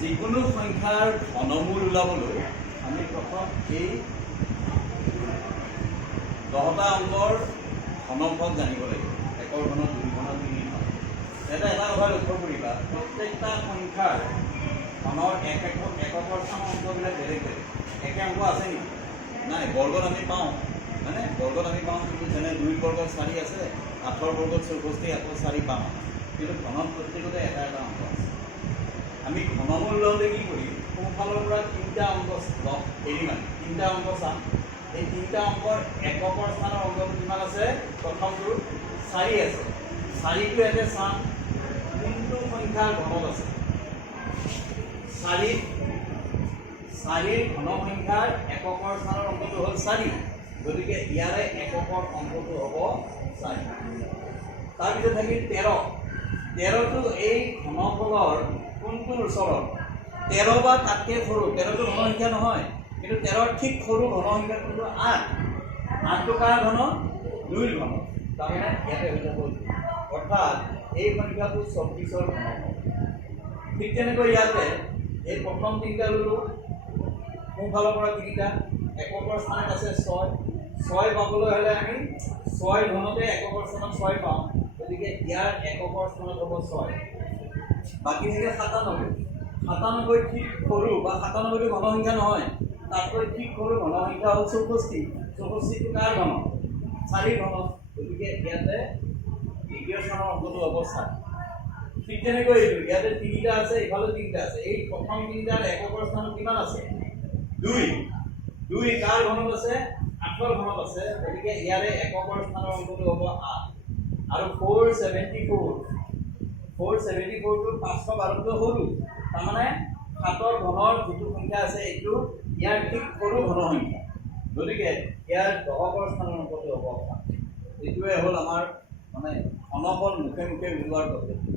যিকোনো সংখ্যাৰ ঘনমূল ওলাবলৈ আমি প্ৰথম এই 10টা অংকৰ ঘনফল জানিব লাগিব। 1ৰ ঘন, 2 ঘন, 3 ঘন। এটা কথা লক্ষ্য কৰিবা, প্ৰত্যেকটা সংখ্যাৰ ঘনৰ এককৰ স্থানৰ অংকবিলাক বেলেগ বেলেগ। একে অংক আছে নেকি? নাই। বৰ্গত আমি পাওঁ, হয়নে? বৰ্গত আমি পাওঁ, কিন্তু যেনে 2 বৰ্গত 4 আছে, 8 বৰ্গত 64, আকৌ 4 পাওঁ। কিন্তু ঘনত প্ৰত্যেকতে এটা এটা অংক আছে। আমি ঘনমূল লওঁতে কি কৰিম? সোঁফালৰ পৰা 3টা অংক এৰি মানে 3টা অংক চাম। এই 3টা অংকৰ এককৰ স্থানৰ অংকটো কিমান আছে? প্ৰথমটো 4 আছে। 4টো ইয়াতে চাম কোনটো সংখ্যাৰ ঘনত আছে। 4ৰ ঘন সংখ্যাৰ একৰ স্থানৰ অংকটো হ'ল 4, গতিকে ইয়াৰে একৰ অংকটো হ'ব 4। তাৰপিছত থাকিল 13। 13টো এই ঘনফলৰ কোনটোৰ ওচৰত? 13 বা তাতকৈ সৰু। 13টো ঘন সংখ্যা নহয়, কিন্তু 13ৰ ঠিক সৰু ঘন সংখ্যা কোনটো? 8। 8টো কাৰ ঘন? 2ৰ ঘন। তাৰমানে ইয়াতে হৈ যাব, অৰ্থাৎ এই সংখ্যাটো 24ৰ ঘন হ'ব। ঠিক তেনেকৈ ইয়াতে এই প্ৰথম 3টা ল'লোঁ, সোঁফালৰ পৰা 3টা, একৰ স্থানত আছে 6। 6 পাবলৈ হ'লে আমি 6 ঘনতে একৰ স্থানত 6 পাওঁ, গতিকে ইয়াৰ একৰ স্থানত হ'ব 6। বাকী থাকে 97। 97 ঠিক সৰু বা 97টো ঘন সংখ্যা নহয়, তাতকৈ ঠিক সৰু ঘন সংখ্যা হ'ল 64। 64টো কাৰ ঘন? 4ৰ ঘন, গতিকে ইয়াতে দ্বিতীয় স্থানৰ অংকটো হ'ব 4। ঠিক তেনেকৈ ইয়াতে 3টা আছে, ইফালে 3টা আছে। এই প্ৰথম 3টাৰ একৰ স্থানত কিমান আছে? 2। 2 কাৰ ঘনত আছে? 8ৰ ঘনত আছে, গতিকে ইয়াৰে একৰ স্থানৰ অংকটো হ'ব 8। আৰু 474। 474টো 512তকৈ সৰু, তাৰমানে 7ৰ ঘনৰ যিটো সংখ্যা আছে এইটো ইয়াৰ ঠিক সৰু ঘন সংখ্যা, গতিকে ইয়াৰ দশকৰ স্থানৰ অংকটো হ'ব 7। এইটোৱে হ'ল আমাৰ মানে ঘনফল মুখে মুখে মিলোৱাৰ পদ্ধতি।